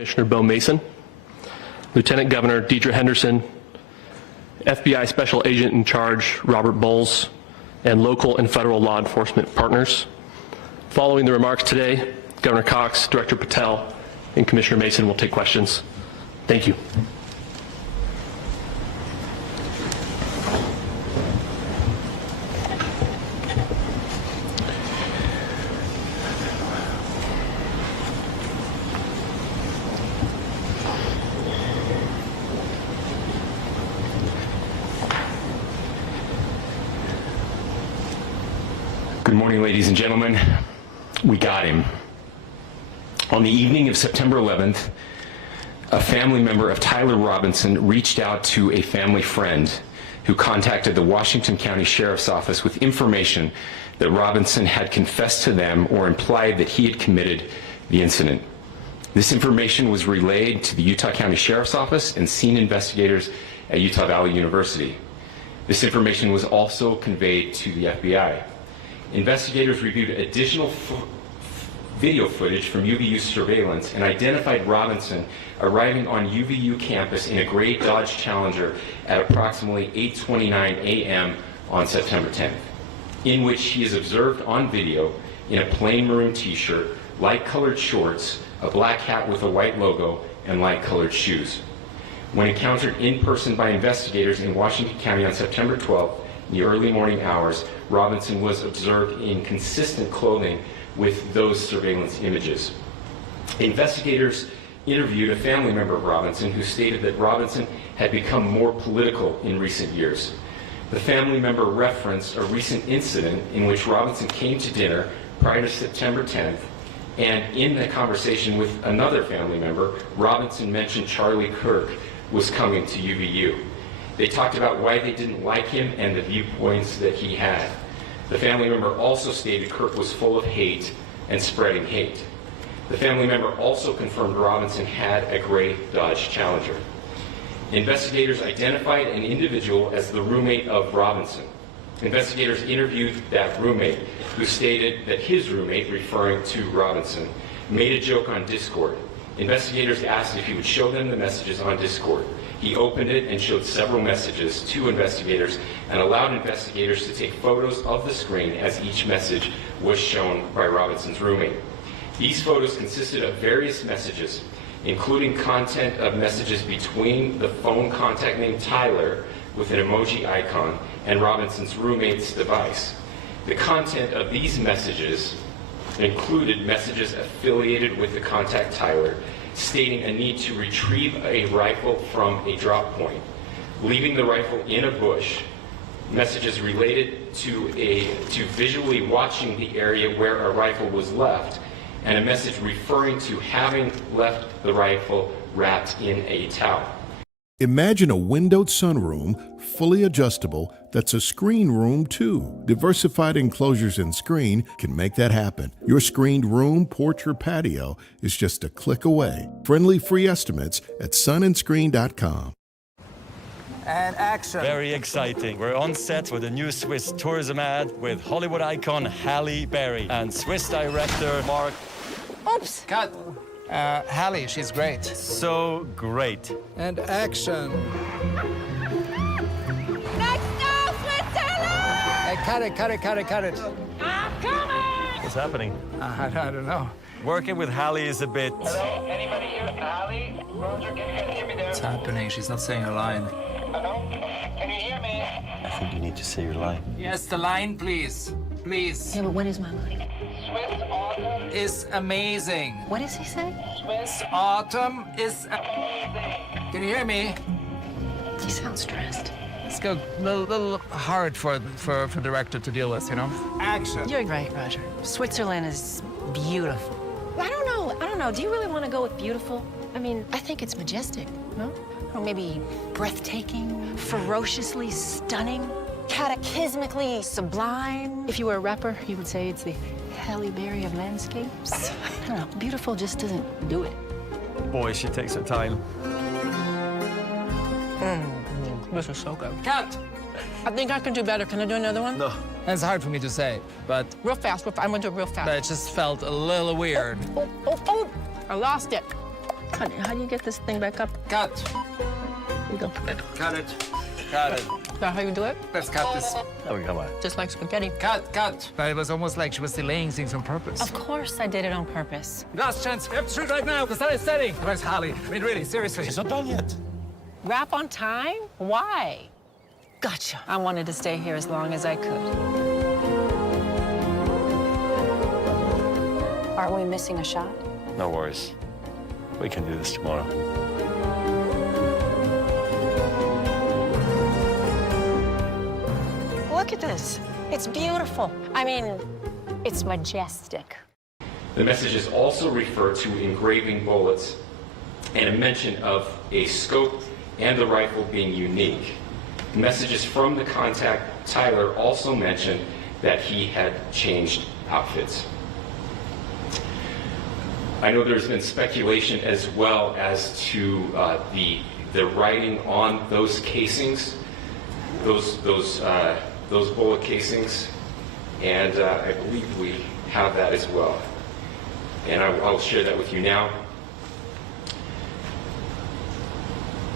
Commissioner Bo Mason, Lieutenant Governor Deidre Henderson, FBI Special Agent in Charge Robert Bowles, and local and federal law enforcement partners. Following the remarks today, Governor Cox, Director Patel, and Commissioner Mason will take questions. Thank you. Good morning, ladies and gentlemen. We got him. On the evening of September 11th, a family member of Tyler Robinson reached out to a family friend who contacted the Washington County Sheriff's Office with information that Robinson had confessed to them or implied that he had committed the incident. This information was relayed to the Utah County Sheriff's Office and scene investigators at Utah Valley University. This information was also conveyed to the FBI. Investigators reviewed additional video footage from UVU surveillance and identified Robinson arriving on UVU campus in a gray Dodge Challenger at approximately 8:29 a.m. on September 10th, in which he is observed on video in a plain maroon t-shirt, light-colored shorts, a black hat with a white logo, and light-colored shoes. When encountered in person by investigators in Washington County on September 12th, in the early morning hours, Robinson was observed in consistent clothing with those surveillance images. Investigators interviewed a family member of Robinson who stated that Robinson had become more political in recent years. The family member referenced a recent incident in which Robinson came to dinner prior to September 10th, and in the conversation with another family member, Robinson mentioned Charlie Kirk was coming to UVU. They talked about why they didn't like him and the viewpoints that he had. The family member also stated Kirk was full of hate and spreading hate. The family member also confirmed Robinson had a gray Dodge Challenger. Investigators identified an individual as the roommate of Robinson. Investigators interviewed that roommate, who stated that his roommate, referring to Robinson, made a joke on Discord. Investigators asked if he would show them the messages on Discord. He opened it and showed several messages to investigators and allowed investigators to take photos of the screen as each message was shown by Robinson's roommate. These photos consisted of various messages, including content of messages between the phone contact named Tyler with an emoji icon and Robinson's roommate's device. The content of these messages included messages affiliated with the contact Tyler, stating a need to retrieve a rifle from a drop point, leaving the rifle in a bush, messages related to visually watching the area where a rifle was left, and a message referring to having left the rifle wrapped in a towel. Imagine a windowed sunroom, fully adjustable, that's a screen room too. Diversified enclosures and screen can make that happen. Your screened room, porch, or patio is just a click away. Friendly free estimates at sunandscreen.com. And action. Very exciting. We're on set for the new Swiss tourism ad with Hollywood icon Halle Berry and Swiss director Mark. Oops. Cut. Halle, she's great. So great. And action. Next stop, Switzerland! Hey, cut it. I'm coming! What's happening? I don't know. Working with Halle is a bit... Hello? Anybody here with Halle? Roger, can you guys hear me there? What's happening? She's not saying her line. Hello? Can you hear me? I think you need to say your line. Yes, the line, please. Please. Yeah, but what is my line? Swiss autumn Is amazing. What does he say? Swiss Autumn is... amazing. Can you hear me? He sounds stressed. It's a little hard for director to deal with, you know? Action. You're right, Roger. Switzerland is beautiful. I don't know. Do you really want to go with beautiful? I mean, I think it's majestic, no? Or maybe breathtaking, ferociously stunning, cataclysmically sublime. If you were a rapper, you would say it's the Halle Berry of landscapes. I don't know. Beautiful just doesn't do it. Boy, she takes her time. This is so good. Cut. I think I can do better. Can I do another one? No. It's hard for me to say, but Real fast. I'm going to do it real fast. it just felt a little weird. Oh, I lost it. How do you get this thing back up? Cut. Here you go. Cut it. Cut it. Is that how you do it? Let's cut this. Oh, come on. Just like spaghetti. Cut. But it was almost like she was delaying things on purpose. Of course I did it on purpose. Last chance. We have to shoot right now. The sun is setting. Where's Holly? I mean, really, seriously. It's not done yet. Wrap on time? Why? Gotcha. I wanted to stay here as long as I could. Aren't we missing a shot? No worries. We can do this tomorrow. Look at this. It's beautiful. I mean, it's majestic. The messages also refer to engraving bullets and a mention of a scope and the rifle being unique. Messages from the contact, Tyler, also mentioned that he had changed outfits. I know there's been speculation as well as to the writing on those casings, those bullet casings, and I believe we have that as well. And I'll share that with you now.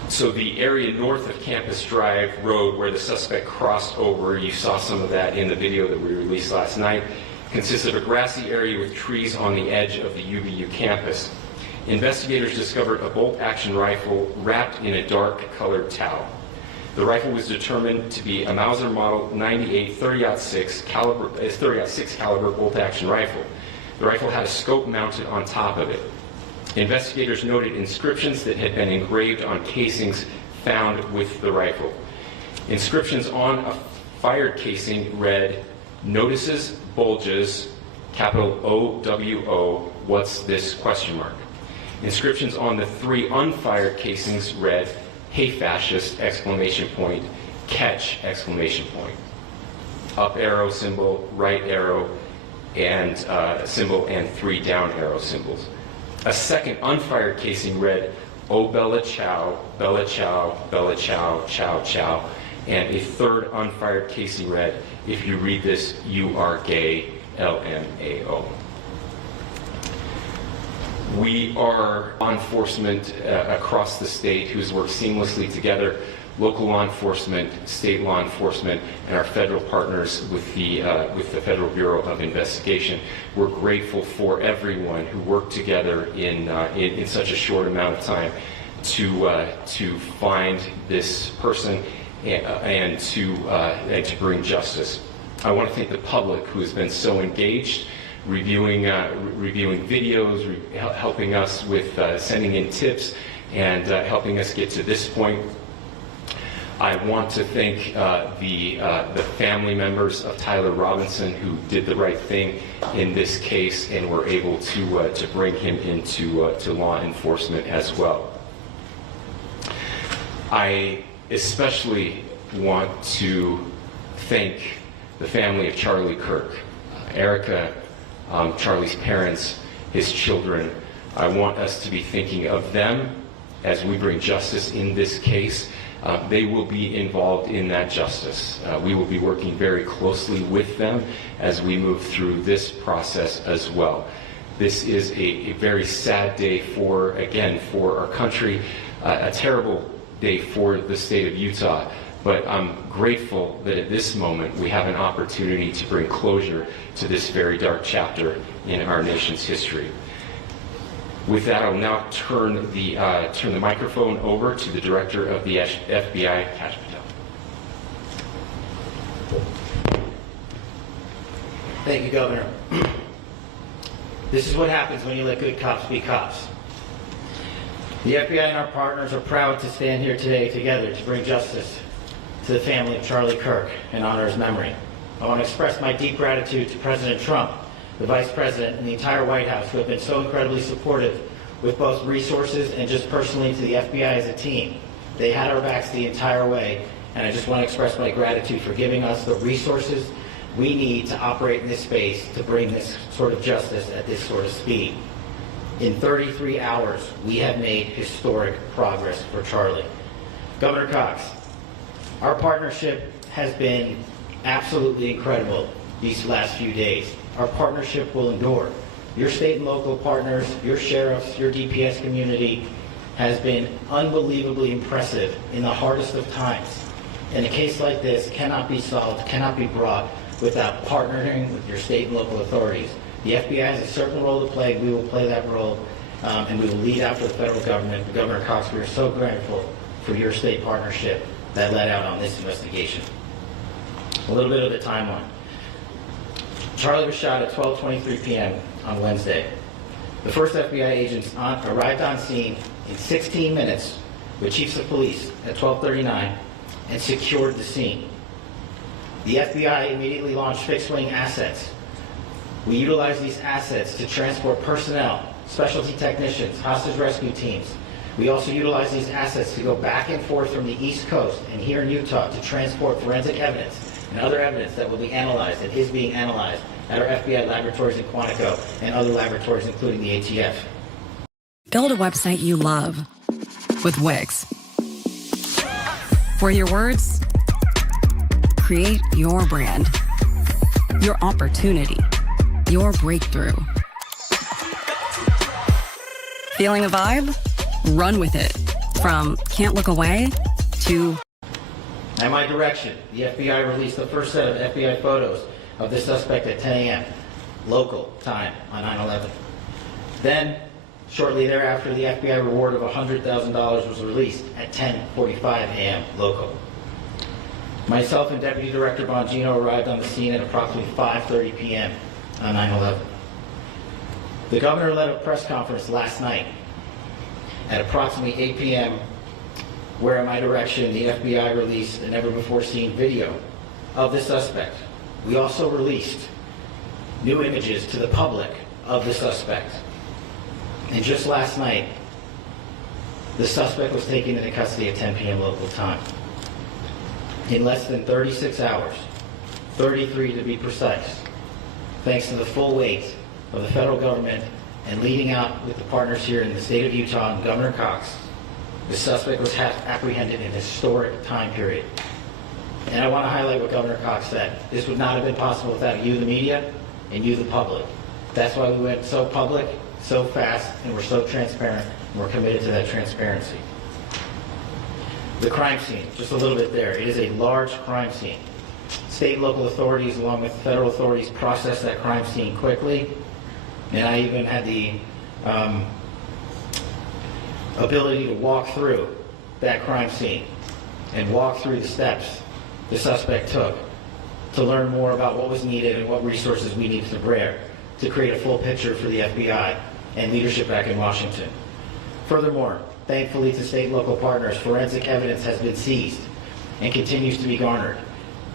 So the area north of Campus Drive Road where the suspect crossed over, you saw some of that in the video that we released last night, consists of a grassy area with trees on the edge of the UVU campus. Investigators discovered a bolt-action rifle wrapped in a dark-colored towel. The rifle was determined to be a Mauser Model 98 30-06 caliber bolt-action rifle. The rifle had a scope mounted on top of it. Investigators noted inscriptions that had been engraved on casings found with the rifle. Inscriptions on a fired casing read, "Notices, bulges, capital OWO, what's this, question mark." Inscriptions on the 3 unfired casings read, "Hey fascist, exclamation point, catch, exclamation point." Up arrow symbol, right arrow, and symbol, and 3 down arrow symbols. A second unfired casing read, "Oh Bella Chow, Bella Chow, Bella Chow, Chow Chow." And a third unfired casing read, "If you read this, you are gay, LMAO." We are law enforcement across the state who's worked seamlessly together, local law enforcement, state law enforcement, and our federal partners with the Federal Bureau of Investigation. We're grateful for everyone who worked together in such a short amount of time to find this person and to bring justice. I want to thank the public who has been so engaged, reviewing videos, helping us with sending in tips, and helping us get to this point. I want to thank the family members of Tyler Robinson who did the right thing in this case and were able to bring him into to law enforcement as well. I especially want to thank the family of Charlie Kirk, Erica, Charlie's parents, his children. I want us to be thinking of them as we bring justice in this case. They will be involved in that justice. We will be working very closely with them as we move through this process as well. This is a very sad day for our country, a terrible day for the state of Utah, but I'm grateful that at this moment we have an opportunity to bring closure to this very dark chapter in our nation's history. With that, I'll now turn the microphone over to the Director of the FBI, Kash Patel. Thank you, Governor. This is what happens when you let good cops be cops. The FBI and our partners are proud to stand here today together to bring justice to the family of Charlie Kirk and honor his memory. I want to express my deep gratitude to President Trump, the Vice President, and the entire White House who have been so incredibly supportive with both resources and just personally to the FBI as a team. They had our backs the entire way, and I just want to express my gratitude for giving us the resources we need to operate in this space to bring this sort of justice at this sort of speed. In 33 hours, we have made historic progress for Charlie. Governor Cox, our partnership has been absolutely incredible these last few days. Our partnership will endure. Your state and local partners, your sheriffs, your DPS community has been unbelievably impressive in the hardest of times. And a case like this cannot be solved, cannot be brought without partnering with your state and local authorities. The FBI has a certain role to play. We will play that role, and we will lead after the federal government. Governor Cox, we are so grateful for your state partnership that led out on this investigation. A little bit of the timeline. Charlie was shot at 12:23 p.m. on Wednesday. The first FBI agents arrived on scene in 16 minutes with chiefs of police at 12:39 and secured the scene. The FBI immediately launched fixed-wing assets. We utilized these assets to transport personnel, specialty technicians, hostage rescue teams. We also utilized these assets to go back and forth from the East Coast and here in Utah to transport forensic evidence and other evidence that will be analyzed and is being analyzed at our FBI laboratories in Quantico and other laboratories, including the ATF. Build a website you love with Wix, where your words create your brand, your opportunity, your breakthrough. Feeling a vibe? Run with it. From can't look away to... At my direction, the FBI released the first set of FBI photos of the suspect at 10 a.m. local time on 9/11. Then, shortly thereafter, the FBI reward of $100,000 was released at 10:45 a.m. local. Myself and Deputy Director Bongino arrived on the scene at approximately 5:30 p.m. on 9/11. The governor led a press conference last night at approximately 8 p.m. where, at my direction, the FBI released a never-before-seen video of the suspect. We also released new images to the public of the suspect. And just last night, the suspect was taken into custody at 10 p.m. local time. In less than 36 hours, 33 to be precise, thanks to the full weight of the federal government and leading out with the partners here in the state of Utah and Governor Cox, the suspect was apprehended in a historic time period. And I want to highlight what Governor Cox said. This would not have been possible without you, the media, and you, the public. That's why we went so public, so fast, and we're so transparent, and we're committed to that transparency. The crime scene, just a little bit there. It is a large crime scene. State and local authorities, along with federal authorities, processed that crime scene quickly. And I even had the ability to walk through that crime scene and walk through the steps the suspect took to learn more about what was needed and what resources we needed to bear to create a full picture for the FBI and leadership back in Washington. Furthermore, thankfully to state and local partners, forensic evidence has been seized and continues to be garnered.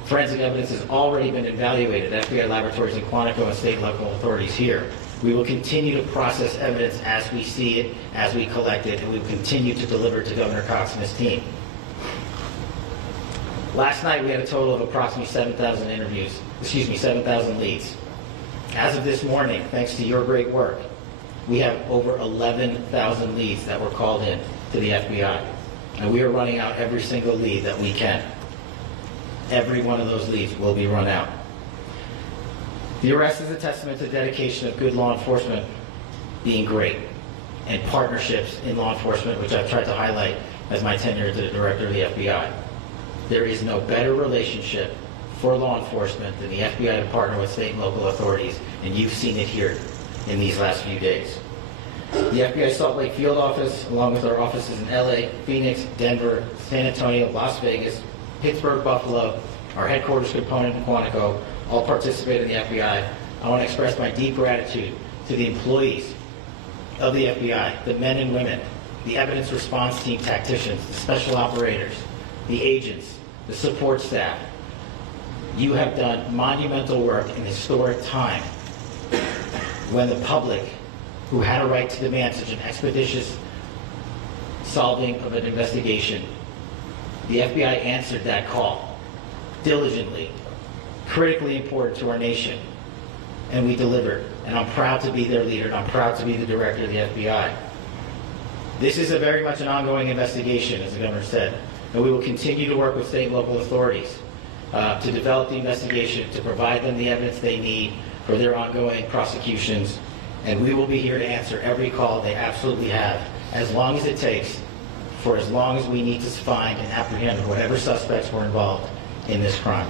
Forensic evidence has already been evaluated at FBI laboratories in Quantico and state and local authorities here. We will continue to process evidence as we see it, as we collect it, and we will continue to deliver to Governor Cox and his team. Last night we had a total of approximately 7,000 leads. As of this morning, thanks to your great work, we have over 11,000 leads that were called in to the FBI. And we are running out every single lead that we can. Every one of those leads will be run out. The arrest is a testament to the dedication of good law enforcement being great, and partnerships in law enforcement, which I've tried to highlight as my tenure as the director of the FBI. There is no better relationship for law enforcement than the FBI to partner with state and local authorities, and you've seen it here in these last few days. The FBI Salt Lake field office, along with our offices in LA, Phoenix, Denver, San Antonio, Las Vegas, Pittsburgh, Buffalo, our headquarters component in Quantico, all participate in the FBI. I want to express my deep gratitude to the employees of the FBI, the men and women, the evidence response team tacticians, the special operators, the agents, the support staff. You have done monumental work in historic time when the public, who had a right to demand such an expeditious solving of an investigation, the FBI answered that call diligently, critically important to our nation, and we delivered. And I'm proud to be their leader, and I'm proud to be the director of the FBI. This is very much an ongoing investigation, as the governor said, and we will continue to work with state and local authorities to develop the investigation, to provide them the evidence they need for their ongoing prosecutions, and we will be here to answer every call they absolutely have, as long as it takes, for as long as we need to find and apprehend whatever suspects were involved in this crime.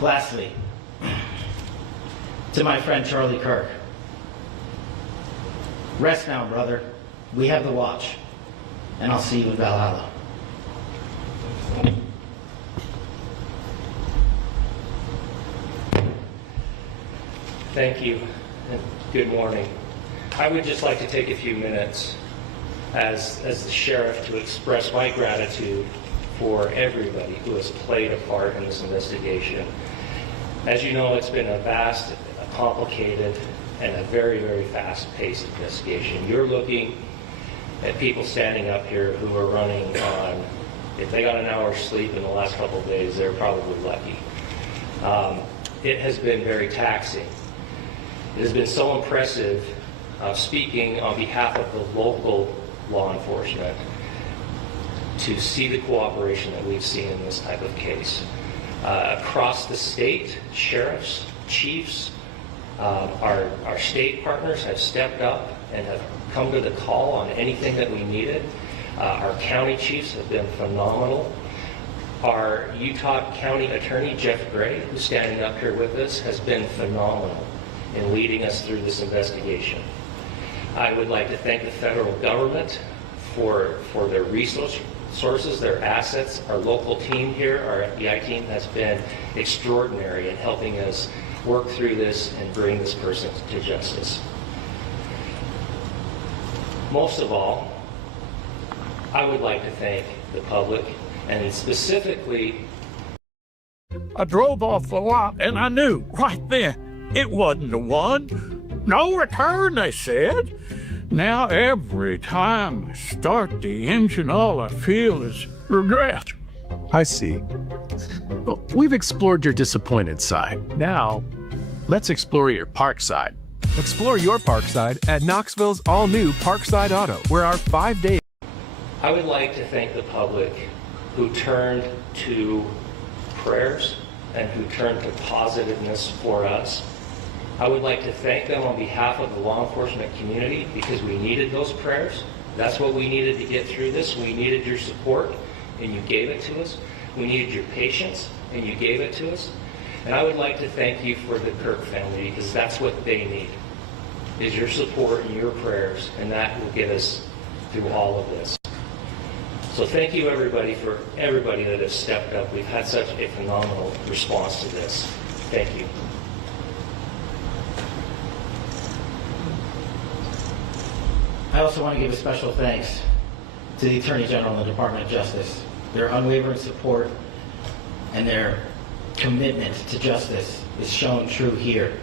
Lastly, to my friend Charlie Kirk, rest now, brother. We have the watch, and I'll see you in Valhalla. Thank you, and good morning. I would just like to take a few minutes as the sheriff to express my gratitude for everybody who has played a part in this investigation. As you know, it's been a vast, a complicated, and a very, very fast-paced investigation. You're looking at people standing up here who are running on, if they got an hour's sleep in the last couple of days, they're probably lucky. It has been very taxing. It has been so impressive speaking on behalf of the local law enforcement to see the cooperation that we've seen in this type of case. Across the state, sheriffs, chiefs, our state partners have stepped up and have come to the call on anything that we needed. Our county chiefs have been phenomenal. Our Utah County Attorney, Jeff Gray, who's standing up here with us, has been phenomenal in leading us through this investigation. I would like to thank the federal government for their resources, their assets. Our local team here, our FBI team, has been extraordinary in helping us work through this and bring this person to justice. Most of all, I would like to thank the public, and specifically, I drove off the lot and I knew right then it wasn't the one. No return, they said. Now every time I start the engine, all I feel is regret. I see. Well, we've explored your disappointed side. Now, let's explore your park side. Explore your park side at Knoxville's all-new Parkside Auto, where our 5-day... I would like to thank the public who turned to prayers and who turned to positiveness for us. I would like to thank them on behalf of the law enforcement community, because we needed those prayers. That's what we needed to get through this. We needed your support, and you gave it to us. We needed your patience, and you gave it to us. And I would like to thank you for the Kirk family, because that's what they need, is your support and your prayers, and that will get us through all of this. So thank you, everybody, for everybody that has stepped up. We've had such a phenomenal response to this. Thank you. I also want to give a special thanks to the Attorney General and the Department of Justice. Their unwavering support and their commitment to justice is shown true here.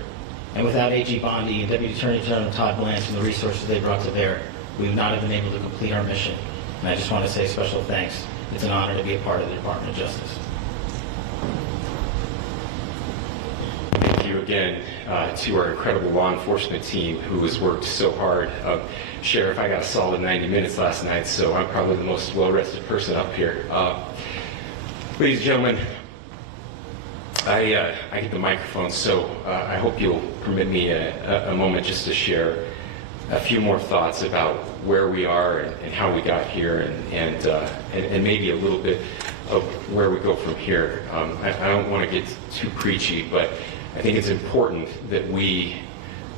And without AG Bondi and Deputy Attorney General Todd Blanche and the resources they brought to bear, we would not have been able to complete our mission. And I just want to say special thanks. It's an honor to be a part of the Department of Justice. Thank you again to our incredible law enforcement team who has worked so hard. Sheriff, I got a solid 90 minutes last night, so I'm probably the most well-rested person up here. Ladies and gentlemen, I get the microphone, so I hope you'll permit me a moment just to share a few more thoughts about where we are and how we got here, and maybe a little bit of where we go from here. I don't want to get too preachy, but I think it's important that we,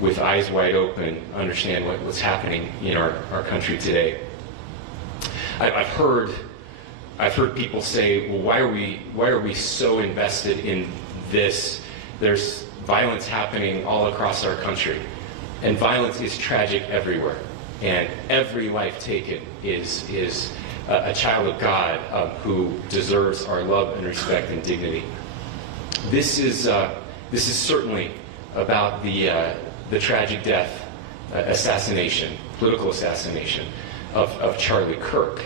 with eyes wide open, understand what's happening in our country today. I've heard people say, well, why are we so invested in this? There's violence happening all across our country, and violence is tragic everywhere, and every life taken is a child of God who deserves our love and respect and dignity. This is certainly about the tragic death, political assassination of Charlie Kirk.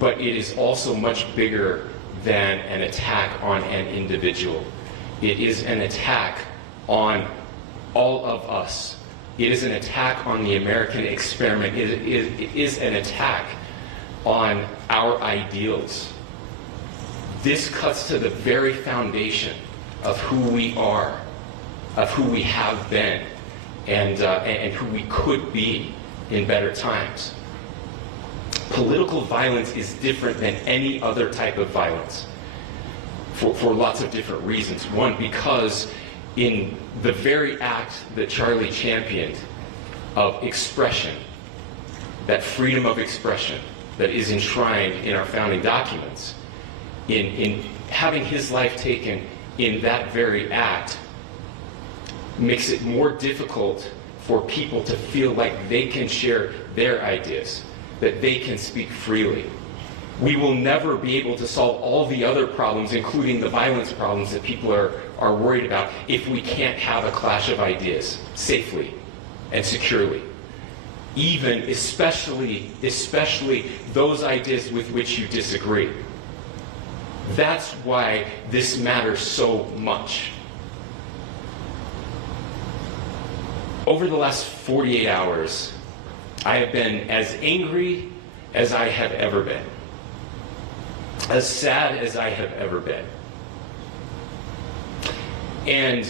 But it is also much bigger than an attack on an individual. It is an attack on all of us. It is an attack on the American experiment. It is an attack on our ideals. This cuts to the very foundation of who we are. of who we have been and who we could be in better times. Political violence is different than any other type of violence for lots of different reasons. One, because in the very act that Charlie championed of expression, that freedom of expression that is enshrined in our founding documents, in having his life taken in that very act, makes it more difficult for people to feel like they can share their ideas, that they can speak freely. We will never be able to solve all the other problems, including the violence problems that people are worried about, if we can't have a clash of ideas safely and securely. Even, especially those ideas with which you disagree. That's why this matters so much. Over the last 48 hours, I have been as angry as I have ever been, as sad as I have ever been. And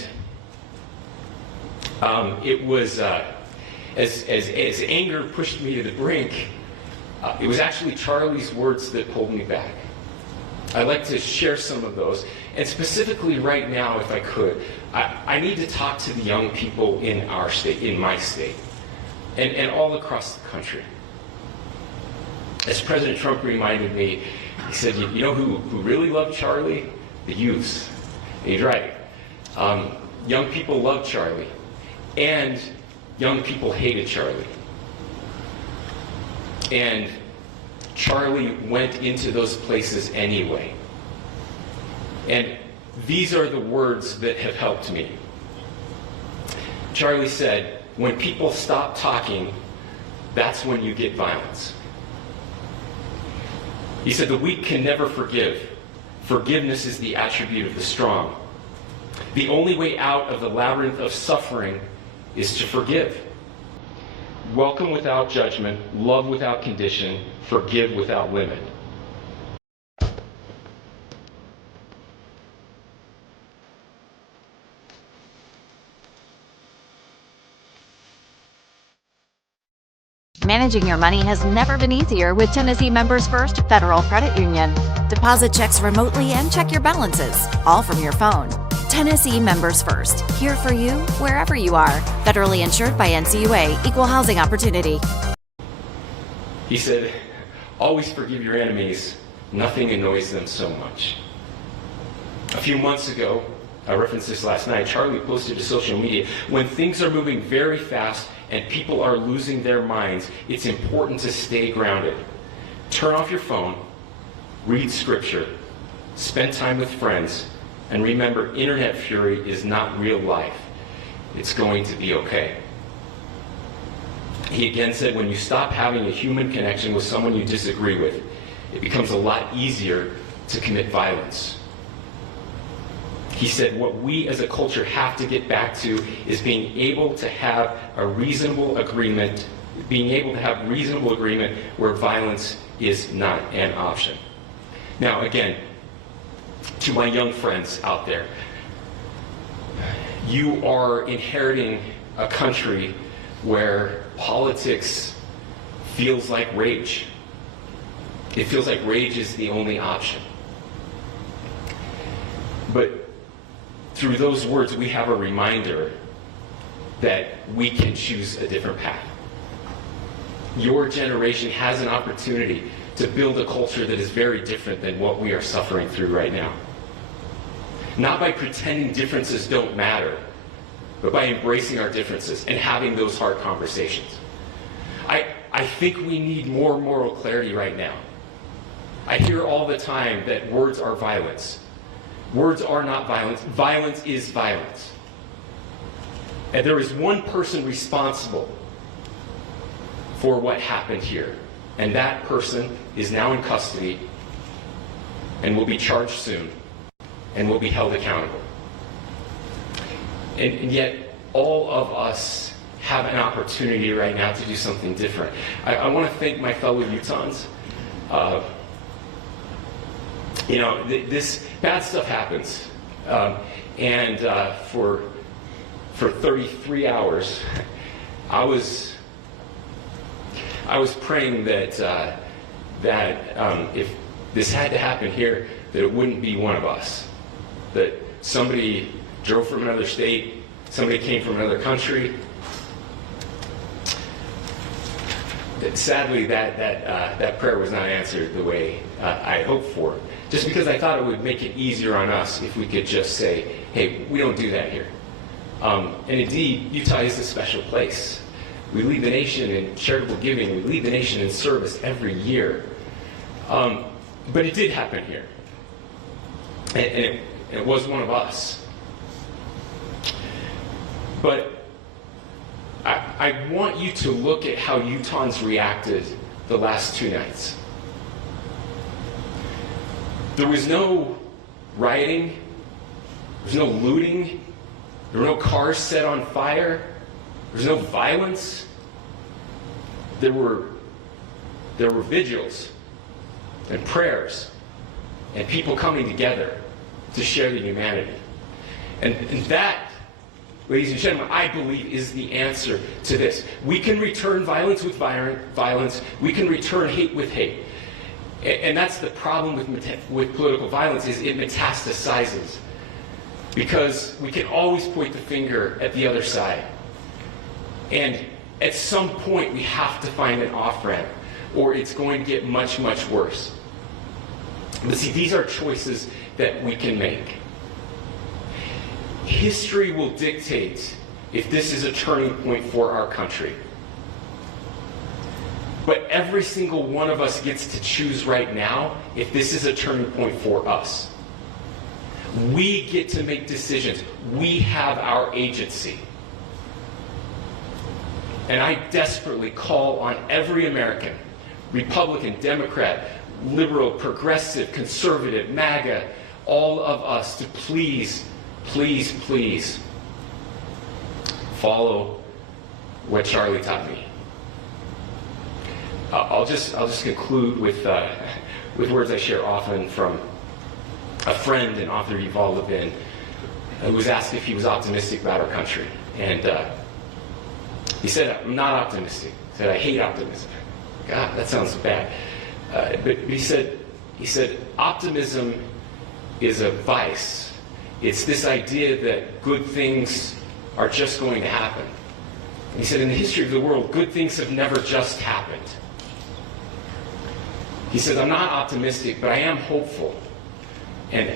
it was, as anger pushed me to the brink, it was actually Charlie's words that pulled me back. I'd like to share some of those. And specifically right now, if I could, I need to talk to the young people in our state, in my state, and all across the country. As President Trump reminded me, he said, you know who really loved Charlie? The youths. And he's right. Young people loved Charlie, and young people hated Charlie. And Charlie went into those places anyway. And these are the words that have helped me. Charlie said, when people stop talking, that's when you get violence. He said, the weak can never forgive. Forgiveness is the attribute of the strong. The only way out of the labyrinth of suffering is to forgive. Welcome without judgment, love without condition, forgive without limit. Managing your money has never been easier with Tennessee Members First Federal Credit Union. Deposit checks remotely and check your balances, all from your phone. Tennessee Members First, here for you wherever you are. Federally insured by NCUA, Equal Housing Opportunity. He said, always forgive your enemies. Nothing annoys them so much. A few months ago, I referenced this last night, Charlie posted to social media, when things are moving very fast and people are losing their minds, it's important to stay grounded. Turn off your phone, read scripture, spend time with friends, and remember, internet fury is not real life. It's going to be okay. He again said, when you stop having a human connection with someone you disagree with, it becomes a lot easier to commit violence. He said, what we as a culture have to get back to is being able to have a reasonable agreement, where violence is not an option. Now, again, to my young friends out there, you are inheriting a country where politics feels like rage. It feels like rage is the only option. But through those words, we have a reminder that we can choose a different path. Your generation has an opportunity to build a culture that is very different than what we are suffering through right now. Not by pretending differences don't matter, but by embracing our differences and having those hard conversations. I think we need more moral clarity right now. I hear all the time that words are violence. Words are not violence. Violence is violence. And there is one person responsible for what happened here. And that person is now in custody and will be charged soon and will be held accountable. And yet, all of us have an opportunity right now to do something different. I want to thank my fellow Utahns. This bad stuff happens. For for 33 hours, I was praying that if this had to happen here, that it wouldn't be one of us. That somebody drove from another state, somebody came from another country. Sadly, that prayer was not answered the way I hoped for. Just because I thought it would make it easier on us if we could just say, hey, we don't do that here. And indeed, Utah is a special place. We lead the nation in charitable giving. We lead the nation in service every year. But it did happen here. And it was one of us. But I want you to look at how Utahns reacted the last 2 nights. There was no rioting. There was no looting. There were no cars set on fire. There was no violence. There were vigils and prayers and people coming together to share the humanity. And that, ladies and gentlemen, I believe is the answer to this. We can return violence with violence. We can return hate with hate. And that's the problem with political violence, is it metastasizes. Because we can always point the finger at the other side. And at some point, we have to find an off-ramp, or it's going to get much, much worse. But see, these are choices that we can make. History will dictate if this is a turning point for our country. But every single one of us gets to choose right now if this is a turning point for us. We get to make decisions. We have our agency. And I desperately call on every American, Republican, Democrat, liberal, progressive, conservative, MAGA, all of us to please, please, please follow what Charlie taught me. I'll just conclude with words I share often from a friend and author, Yuval Levin, who was asked if he was optimistic about our country. And he said, I'm not optimistic. He said, I hate optimism. God, that sounds bad. But he said, optimism is a vice. It's this idea that good things are just going to happen. And he said, in the history of the world, good things have never just happened. He says, I'm not optimistic, but I am hopeful. And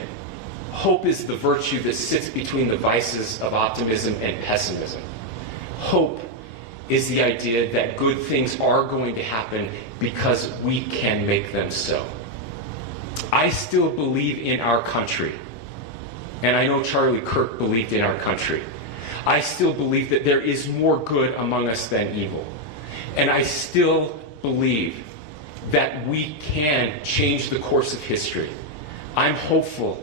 hope is the virtue that sits between the vices of optimism and pessimism. Hope is the idea that good things are going to happen because we can make them so. I still believe in our country. And I know Charlie Kirk believed in our country. I still believe that there is more good among us than evil. And I still believe that we can change the course of history. I'm hopeful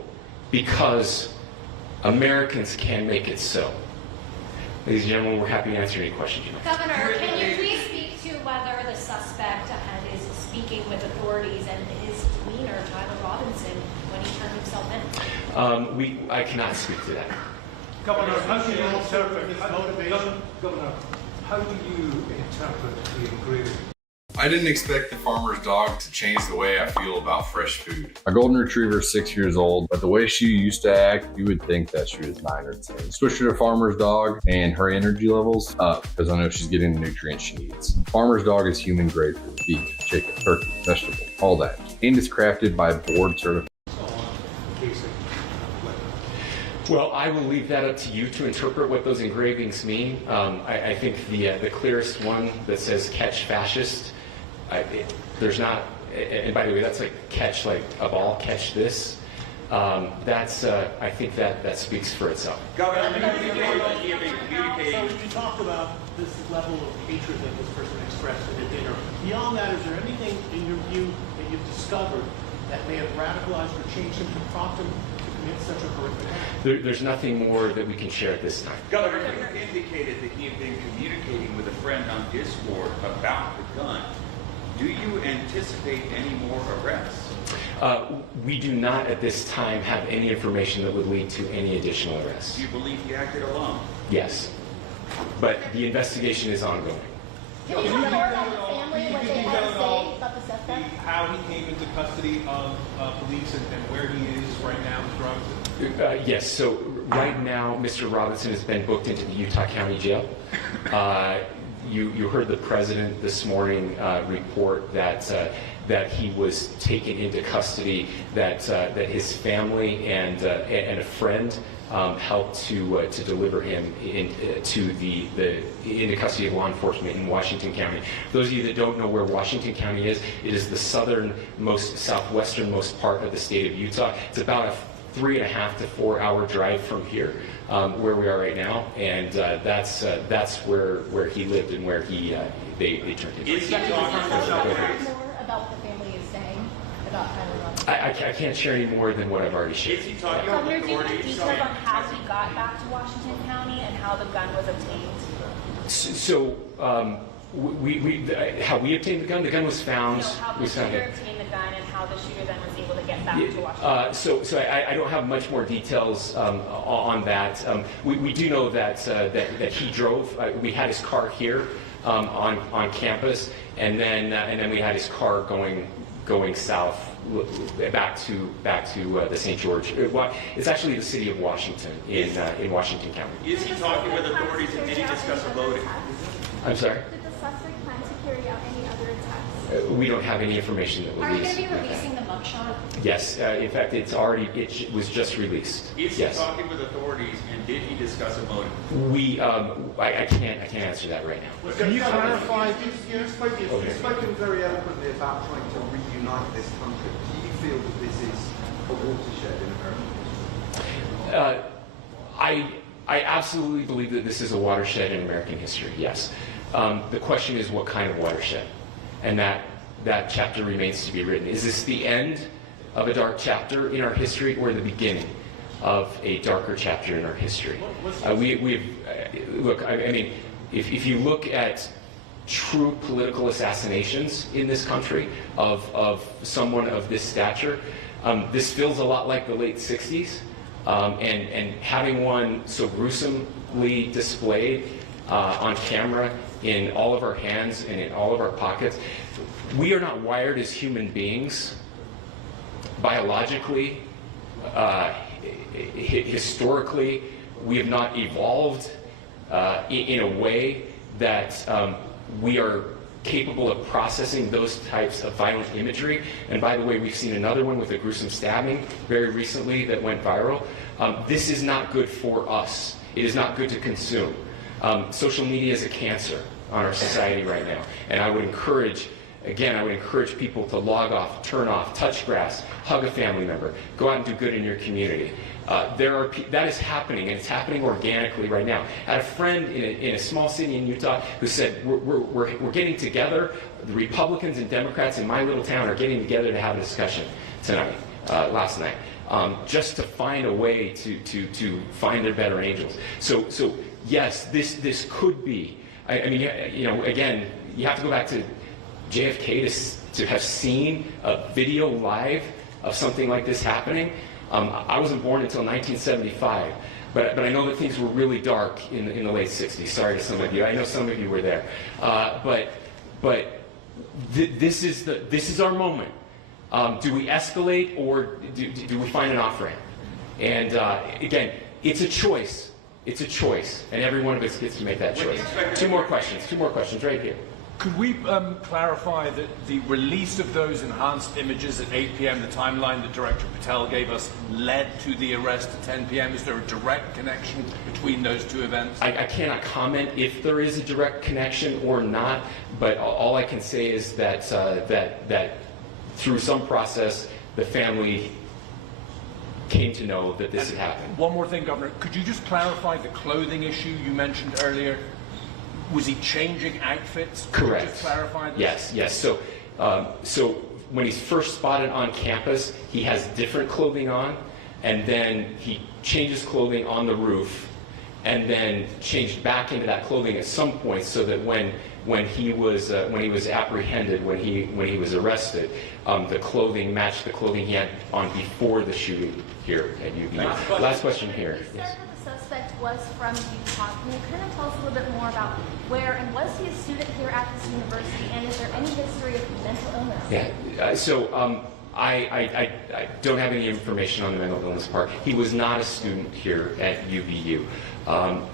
because Americans can make it so. Ladies and gentlemen, we're happy to answer any questions you have. Governor, can you please speak to whether the suspect is speaking with authorities and his demeanor, Tyler Robinson, when he turned himself in? I cannot speak to that. Governor, how do you interpret his motivation? Governor, how do you interpret the engraving? I didn't expect the farmer's dog to change the way I feel about fresh food. My golden retriever is 6 years old, but the way she used to act, you would think that she was 9 or 10. Switched her to farmer's dog and her energy levels up because I know she's getting the nutrients she needs. Farmer's dog is human grade food: beef, chicken, turkey, vegetable, all that. And it's crafted by board certified. Well, I will leave that up to you to interpret what those engravings mean. I think the clearest one that says "catch fascist," there's not, and by the way, that's like catch like a ball, catch this. That's I think that speaks for itself. Governor, you talked about this level of hatred that this person expressed at the dinner. Beyond that, is there anything in your view that you've discovered that may have radicalized or changed him to prompt him to commit such a horrific act? There's nothing more that we can share at this time. Governor, you indicated that he had been communicating with a friend on Discord about the gun. Do you anticipate any more arrests? We do not at this time have any information that would lead to any additional arrests. Do you believe he acted alone? Yes, but the investigation is ongoing. Can you tell more about the family, what they had to say about the suspect? How he came into custody of police and where he is right now, Mr. Robinson? Yes, so right now, Mr. Robinson has been booked into the Utah County Jail. You heard the president this morning report that he was taken into custody, that his family and a friend helped to deliver him into custody of law enforcement in Washington County. For those of you that don't know where Washington County is, it is the southwesternmost part of the state of Utah. It's about a 3.5 to 4 hour drive from here, where we are right now, and that's where he lived and where they turned him. Is he talking about what the family is saying about Tyler Robinson? I can't share any more than what I've already shared. Is he talking Governor, do you have details on how he got back to Washington County and how the gun was obtained? So, how we obtained the gun? The gun was found. No, how the shooter obtained the gun and how the shooter then was able to get back to Washington. So I don't have much more details on that. We do know that he drove. We had his car here on campus, and then we had his car going south back to the St. George. It's actually the city of Washington in Washington County. Is he talking with authorities and did he discuss a motive? I'm sorry? Did the suspect plan to carry out any other attacks? We don't have any information that will Are you going to be releasing the mugshot? Yes, in fact, it was just released. Is he talking with authorities and did he discuss a motive? I can't answer that right now. Can you clarify? You've spoken very eloquently about trying to reunite this country. Do you feel that this is a watershed in American history? I absolutely believe that this is a watershed in American history, yes. The question is what kind of watershed? And that chapter remains to be written. Is this the end of a dark chapter in our history or the beginning of a darker chapter in our history? Look, I mean, if you look at true political assassinations in this country of someone of this stature, this feels a lot like the late 60s. And having one so gruesomely displayed on camera in all of our hands and in all of our pockets, we are not wired as human beings biologically, historically. We have not evolved in a way that we are capable of processing those types of violent imagery. And by the way, we've seen another one with a gruesome stabbing very recently that went viral. This is not good for us. It is not good to consume. Social media is a cancer on our society right now. And I would encourage people to log off, turn off, touch grass, hug a family member, go out and do good in your community. That is happening, and it's happening organically right now. I had a friend in a small city in Utah who said, we're getting together, the Republicans and Democrats in my little town are getting together to have a discussion last night, just to find a way to find their better angels. So yes, this could be, I mean, again, you have to go back to JFK to have seen a video live of something like this happening. I wasn't born until 1975, but I know that things were really dark in the late 60s. Sorry to some of you. I know some of you were there. But this is our moment. Do we escalate or do we find an off-ramp? And again, it's a choice. It's a choice, and every one of us gets to make that choice. Two more questions right here. Could we clarify that the release of those enhanced images at 8 p.m., the timeline that Director Patel gave us, led to the arrest at 10 p.m.? Is there a direct connection between those two events? I cannot comment if there is a direct connection or not, but all I can say is that through some process, the family came to know that this had happened. One more thing, Governor. Could you just clarify the clothing issue you mentioned earlier? Was he changing outfits? Correct. Could you just clarify this? Yes. So when he's first spotted on campus, he has different clothing on, and then he changes clothing on the roof, and then changed back into that clothing at some point, so that when when he was apprehended, when he was arrested, the clothing matched the clothing he had on before the shooting here at UVU. Last question here. Yes. The suspect was from Utah. Can you kind of tell us a little bit more about where, and was he a student here at this university, and is there any history of mental illness? Yeah. So I don't have any information on the mental illness part. He was not a student here at UVU.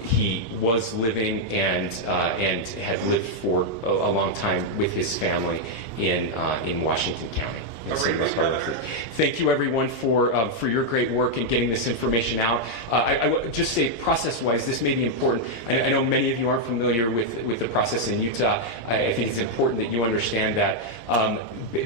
He was living and had lived for a long time with his family in Washington County. Thank you, everyone, for your great work in getting this information out. I would just say, process-wise, this may be important. I know many of you aren't familiar with the process in Utah. I think it's important that you understand that.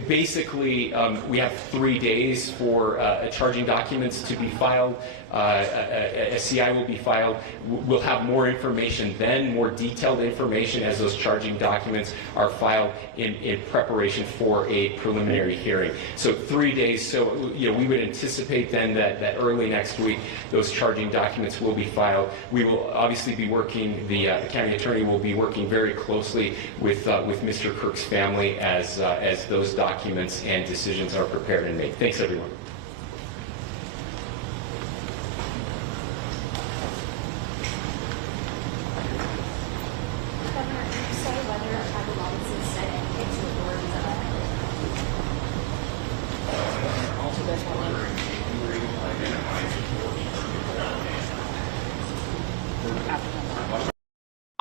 Basically, we have 3 days for charging documents to be filed. A CI will be filed. We'll have more information then, more detailed information as those charging documents are filed in preparation for a preliminary hearing. So 3 days. So we would anticipate then that early next week those charging documents will be filed. We will obviously be working. The county attorney will be working very closely with Mr. Kirk's family as those documents and decisions are prepared and made. Thanks, everyone. Governor, can you say whether Tyler Robinson said anything to authorities about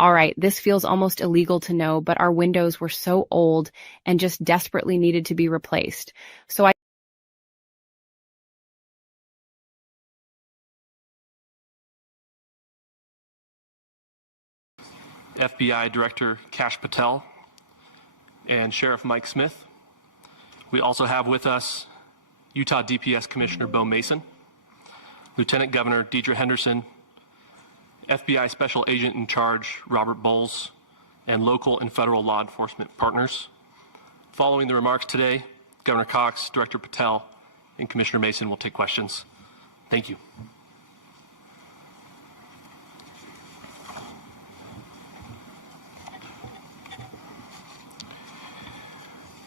All right, this feels almost illegal to know, but our windows were so old and just desperately needed to be replaced. So FBI Director Kash Patel and Sheriff Mike Smith. We also have with us Utah DPS Commissioner Bo Mason, Lieutenant Governor Deidre Henderson, FBI Special Agent in Charge Robert Bowles, and local and federal law enforcement partners. Following the remarks today, Governor Cox, Director Patel, and Commissioner Mason will take questions. Thank you.